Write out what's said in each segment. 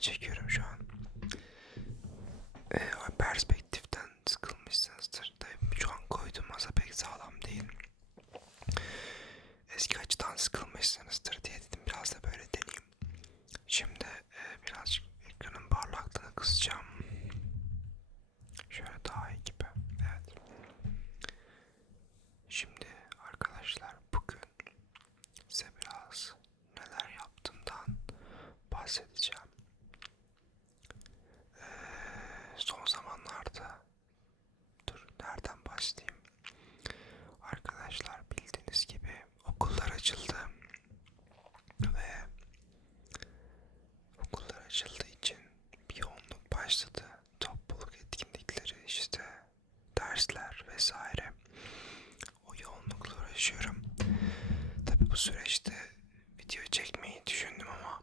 çekiyorum başladı. Topluluk etkinlikleri işte dersler vesaire. O yoğunlukla uğraşıyorum. Tabi bu süreçte video çekmeyi düşündüm ama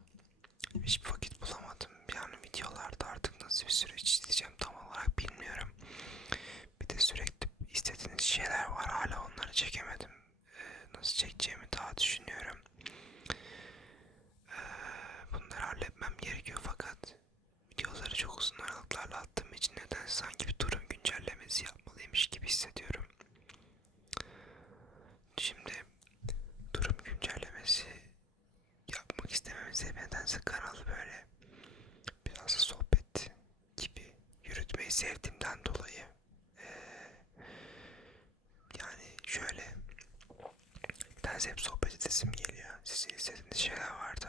hiç vakit bulamadım. Yani videolarda artık nasıl bir süreç işleyeceğim tam olarak bilmiyorum. Bir de sürekli istediğiniz şeyler var hala onları çekemedim. Ee, nasıl çekeceğimi daha düşünüyorum. Ee, bunları halletmem gerekiyor için neden sanki bir durum güncellemesi yapmalıymış gibi hissediyorum. Şimdi durum güncellemesi yapmak istememin sebebi nedense kanalı böyle biraz sohbet gibi yürütmeyi sevdiğimden dolayı ee, yani şöyle nedense hep sohbet edesim geliyor. Sizin istediğiniz şeyler vardı.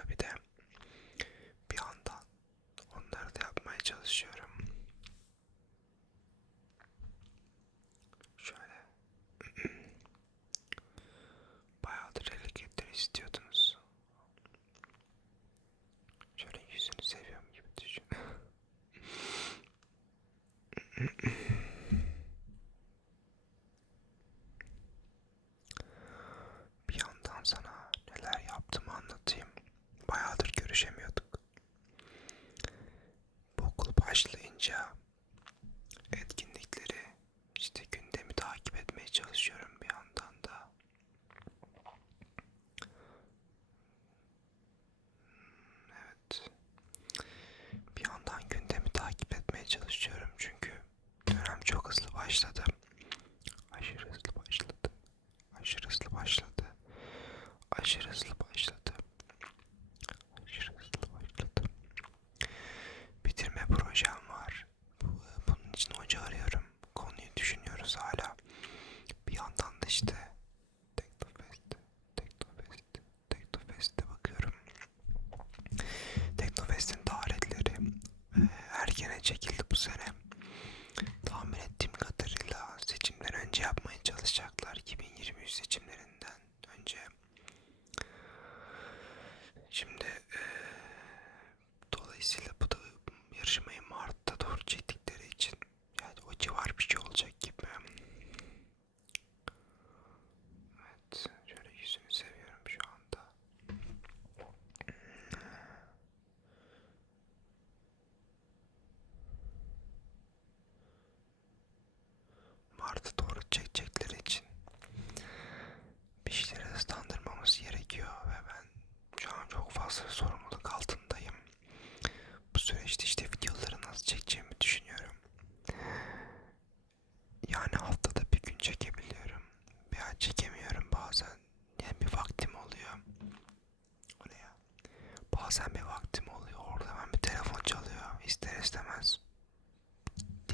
bazen bir vaktim oluyor. Orada hemen bir telefon çalıyor. İster istemez.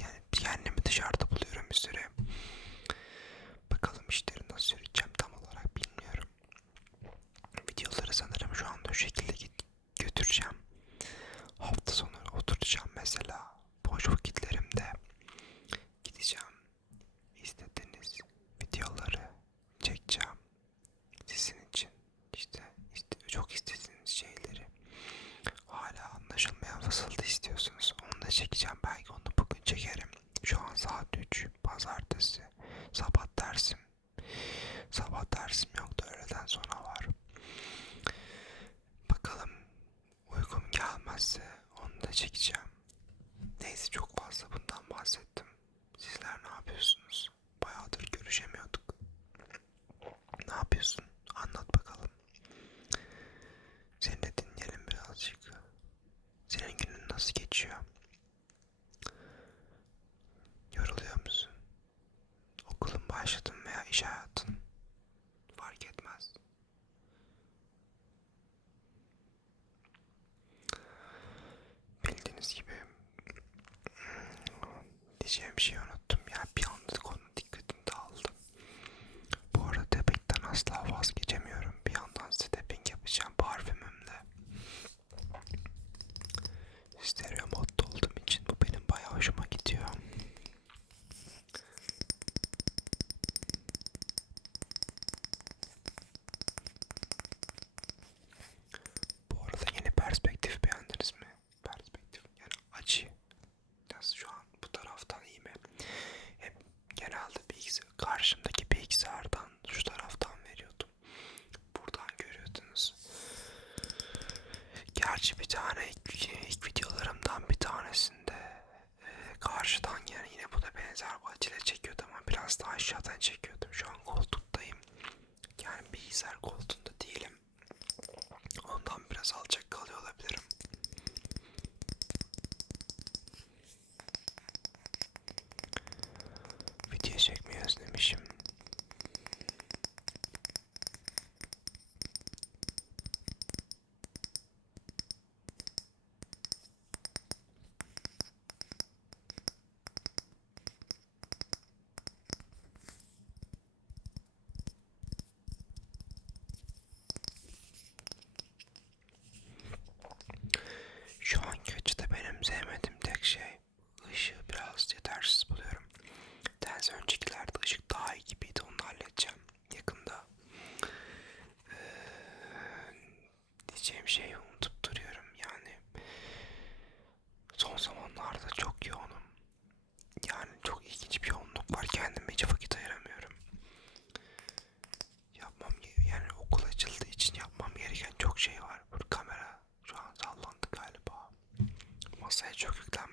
Yani kendimi dışarıda buluyorum bir süre. çekeceğim.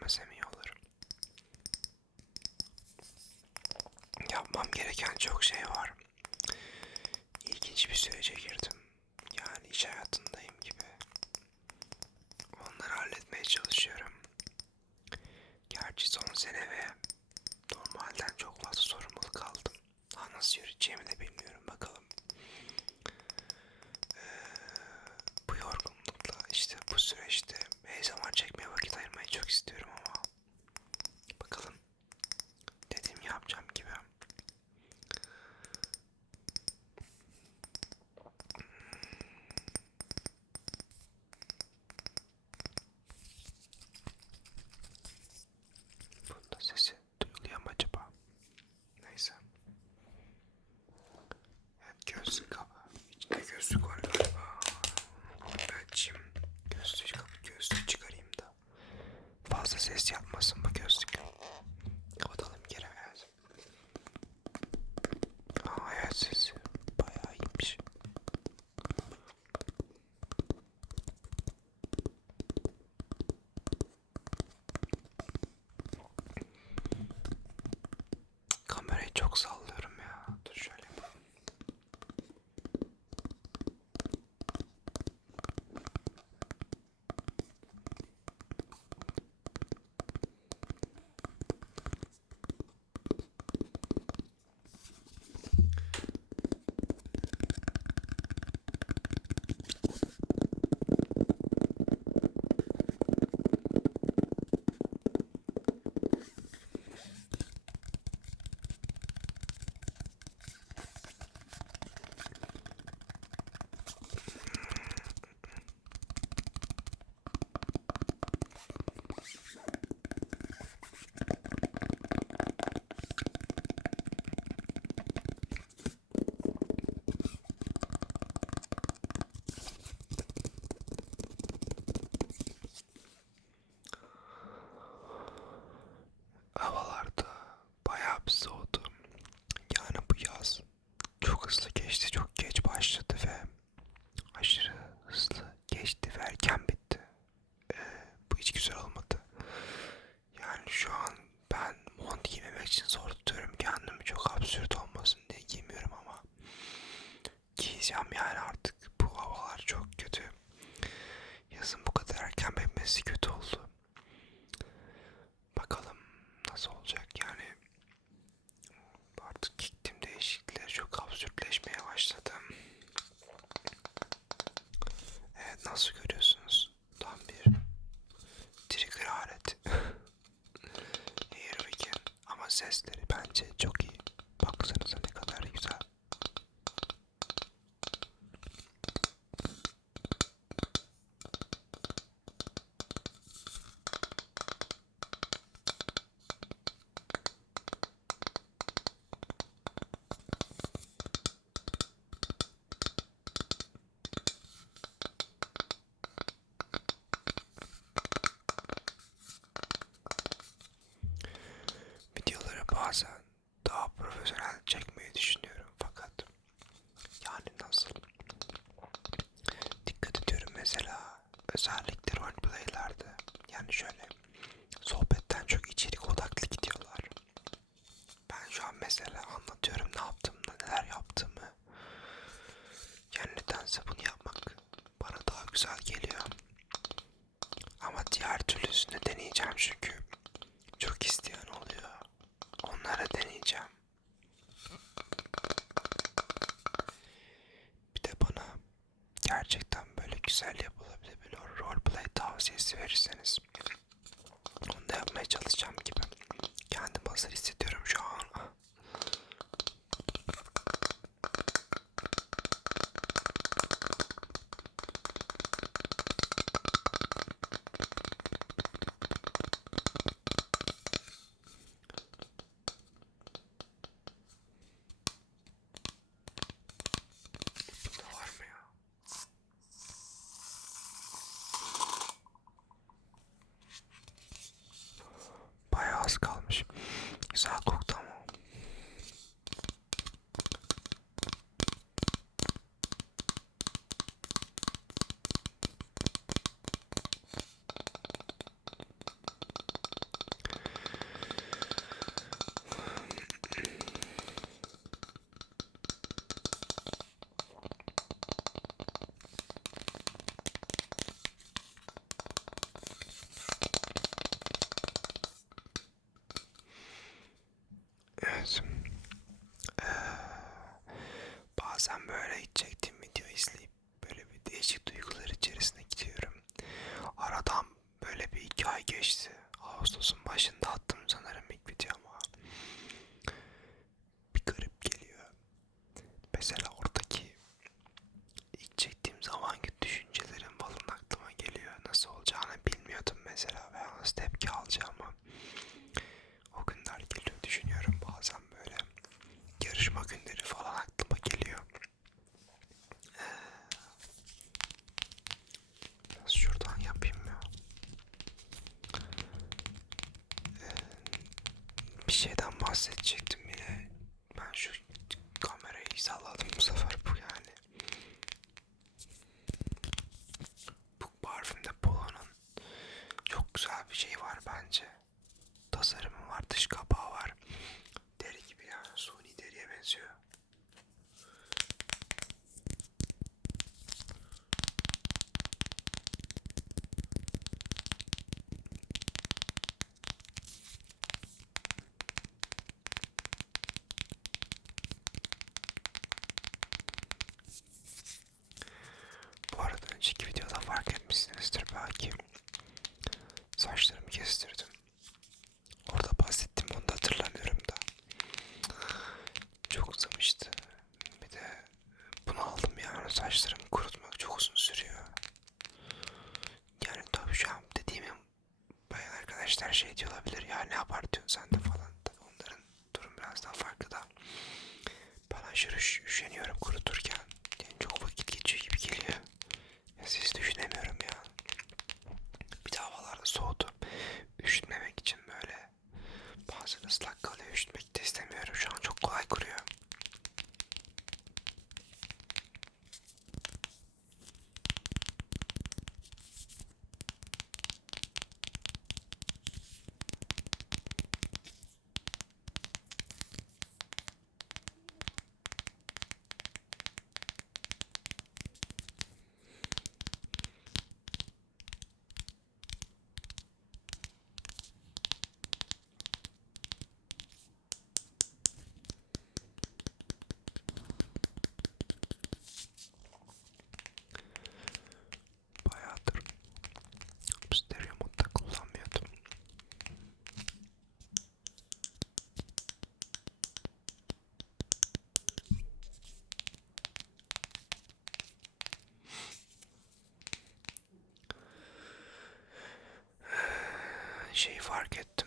gelmesem iyi olur. Yapmam gereken çok şey var. yapmasın bu gözlük. Kapatalım geri hayatım. Aa evet sesi. Kamerayı çok salladım. sesleri bence çok iyi. Baksanıza ne kadar güzel. Çünkü Exactly. bir şey var bence. Tasarımı var, dış kapağı var. Deri gibi yani suni deriye benziyor. şey diyor olabilir. Ya ne abartıyorsun sen de falan. Tabii onların durum biraz daha farklı da. Ben aşırı üşeniyorum kuruturken. şeyi fark ettim.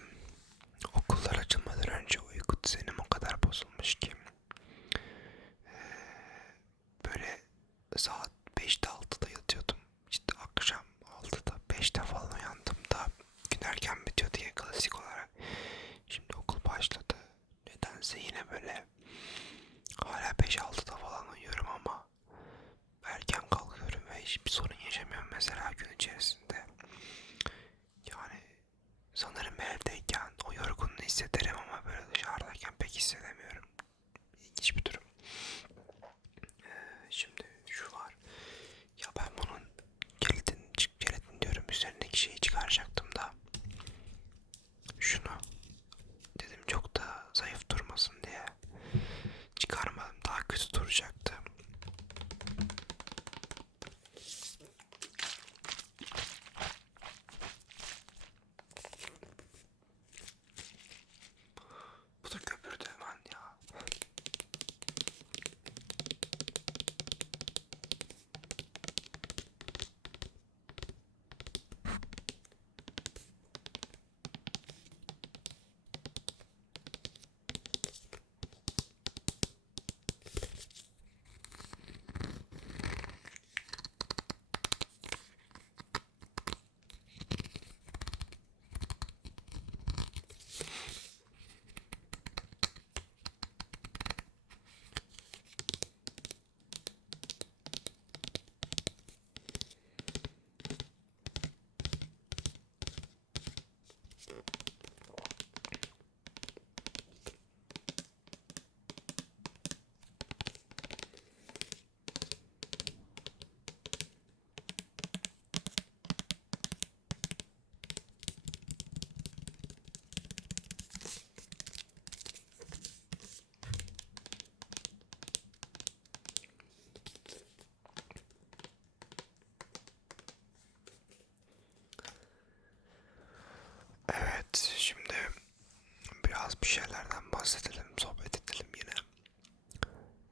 bir şeylerden bahsedelim, sohbet edelim yine.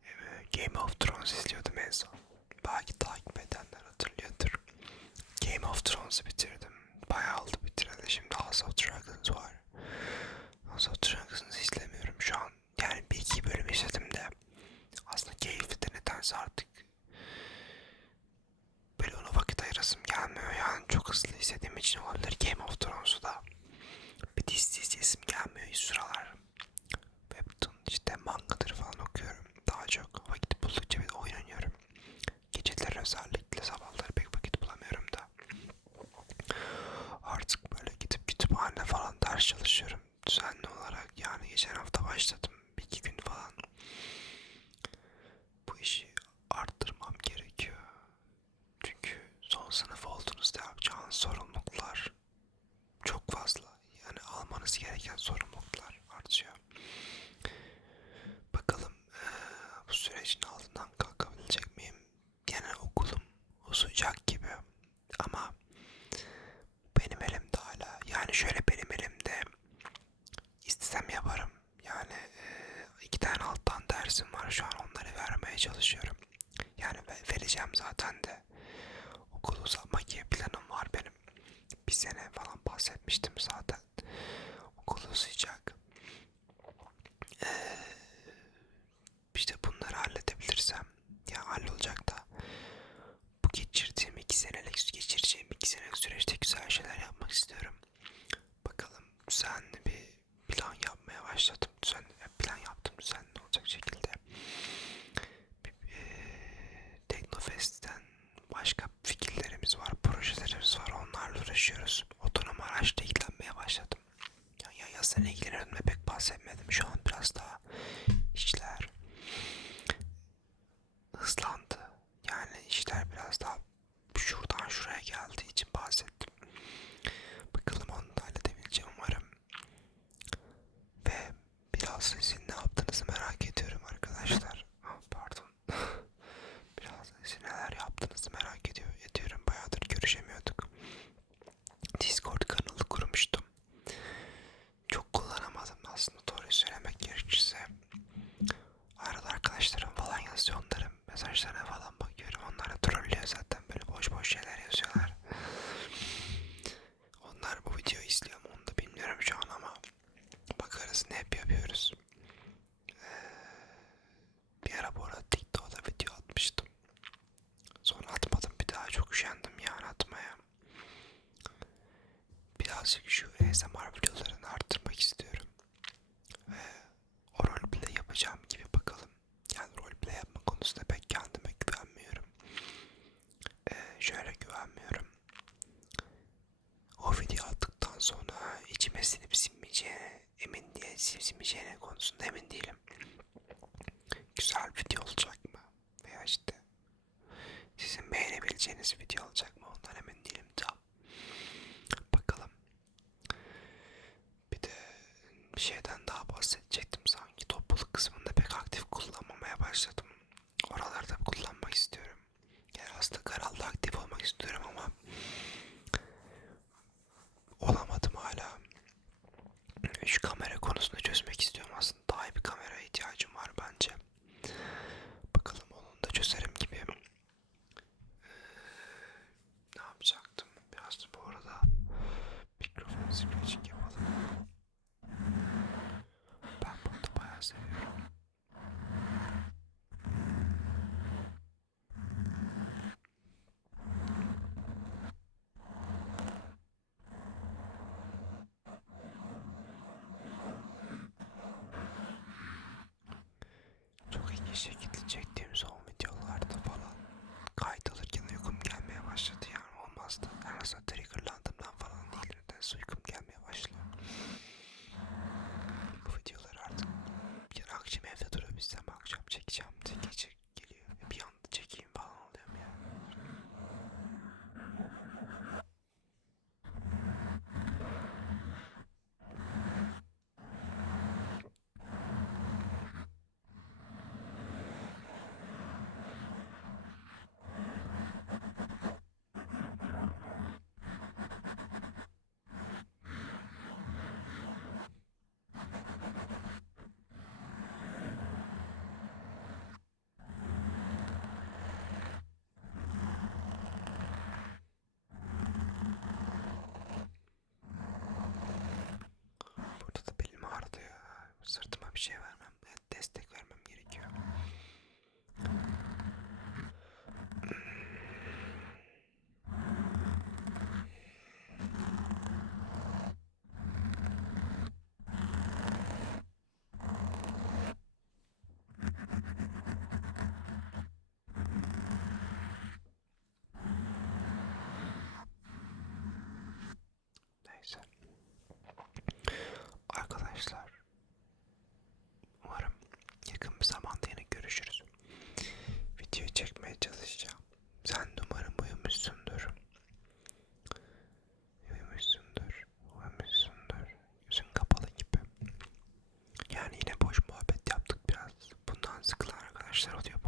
Ee, Game of Thrones izliyordum en son. Belki takip edenler hatırlıyordur. Game of Thrones'u bitirdim. Bayağı oldu bitireli. Şimdi House of Dragons var. House of stresim var şu an onları vermeye çalışıyorum. Yani vereceğim zaten de. Okulu uzatmak gibi planım var benim. Bir sene falan bahsetmiştim zaten. Okul uzayacak. Ee, işte bunları halledebilirsem ya hallolacak üşendim yani atmaya. Birazcık şu ASMR videolarını artırmaya Eles duram uma się. arkadaşlar oluyor